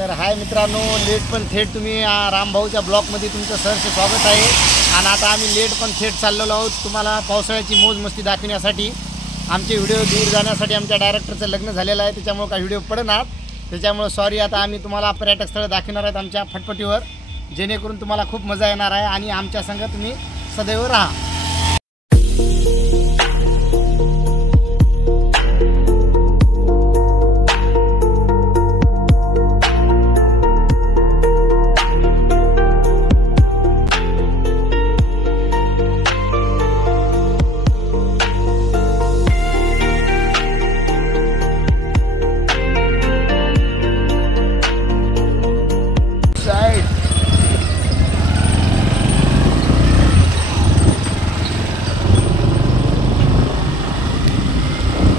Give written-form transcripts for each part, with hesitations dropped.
तर हाय मित्रांनो, लेट पण थेट तुम्ही रामभाऊच्या ब्लॉगमध्ये तुमचं सहर्ष स्वागत आहे. आणि आता आम्ही लेट पण थेट चाललेलो आहोत तुम्हाला पावसाळ्याची मोज मस्ती दाखवण्यासाठी. आमचे व्हिडिओ दूर जाण्यासाठी आमच्या डायरेक्टरचं लग्न झालेलं आहे, त्याच्यामुळे काही व्हिडिओ पडणार, त्याच्यामुळे सॉरी. आता आम्ही तुम्हाला पर्यटक स्थळं दाखवणार आहेत आमच्या फटफटीवर, जेणेकरून तुम्हाला खूप मजा येणार आहे आणि आमच्या संग तुम्ही सदैव राहा.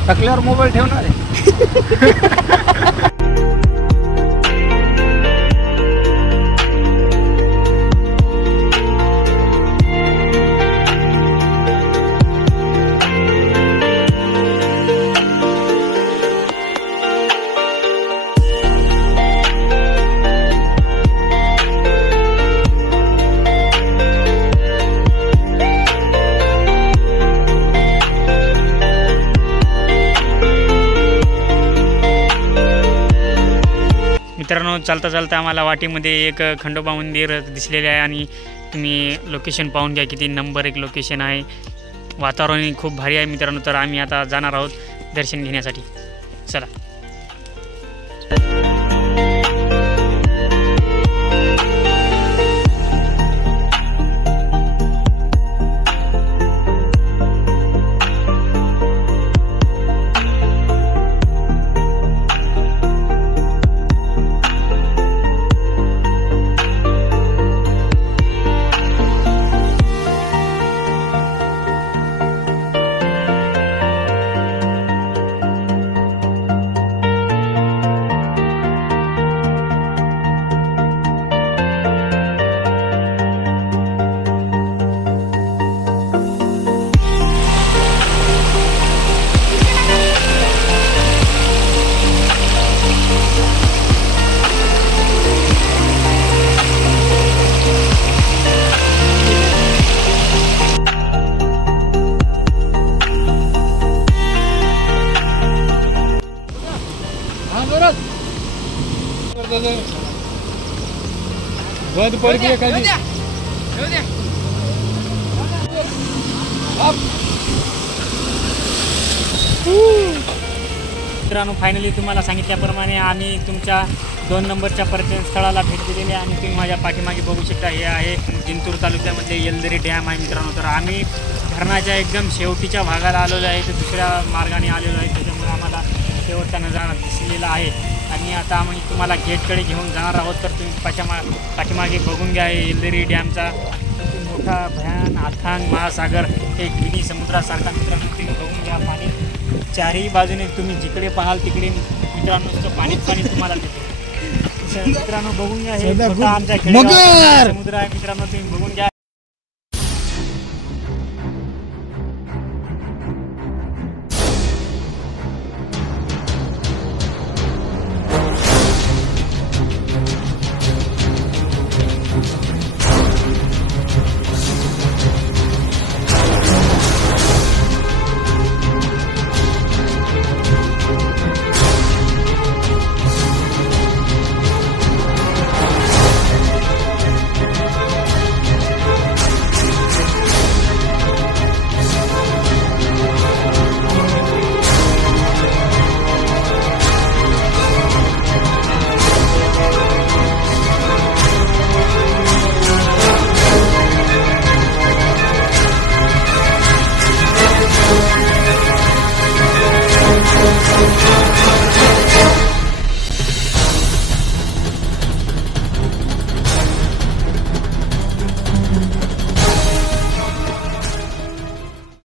थकल्यावर मोबाईल ठेवणार आहे. मित्रांनो, चालता चालता आम्हाला वाटेमध्ये एक खंडोबा मंदिर दिसलेले आहे आणि तुम्ही लोकेशन पाहून घ्या, किती नंबर 1 लोकेशन आहे. वातावरण खूप भारी आहे मित्रांनो. तर आम्ही आता जाणार आहोत दर्शन घेण्यासाठी. चला. बंद पड़ गया कहीं मित्रांनो, फायनली तुम्हाला सांगितल्याप्रमाणे आम्ही तुमच्या 2 नंबरच्या पर्यटन स्थळाला भेट दिलेली आहे आणि तुम्ही माझ्या पाठीमागे बघू शकता, हे आहे जिंतूर तालुक्यामध्ये येलदरी डॅम आहे मित्रांनो. तर आम्ही धरणाच्या एकदम शेवटीच्या भागाला आलेलो आहे, तर दुसऱ्या मार्गाने आलेलो आहे, त्याच्यामुळे आम्हाला शेवटचा नजारा दिसलेला आहे. आणि आता आम्ही तुम्हाला गेटकडे घेऊन जाणार आहोत. तर तुम्ही पाठीमागे बघून घ्या, येलदरी डॅमचा मोठा भयान अथांग महासागर, एक मिनी समुद्रासारखा मित्रांनो. तुम्ही बघून घ्या, पाणी चारही बाजूने तुम्ही जिकडे पाहाल तिकडे मित्रांनो पाणीच पाणी तुम्हाला मित्रांनो. बघून घ्या, हे आमच्या समुद्र आहे मित्रांनो. तुम्ही बघून घ्या,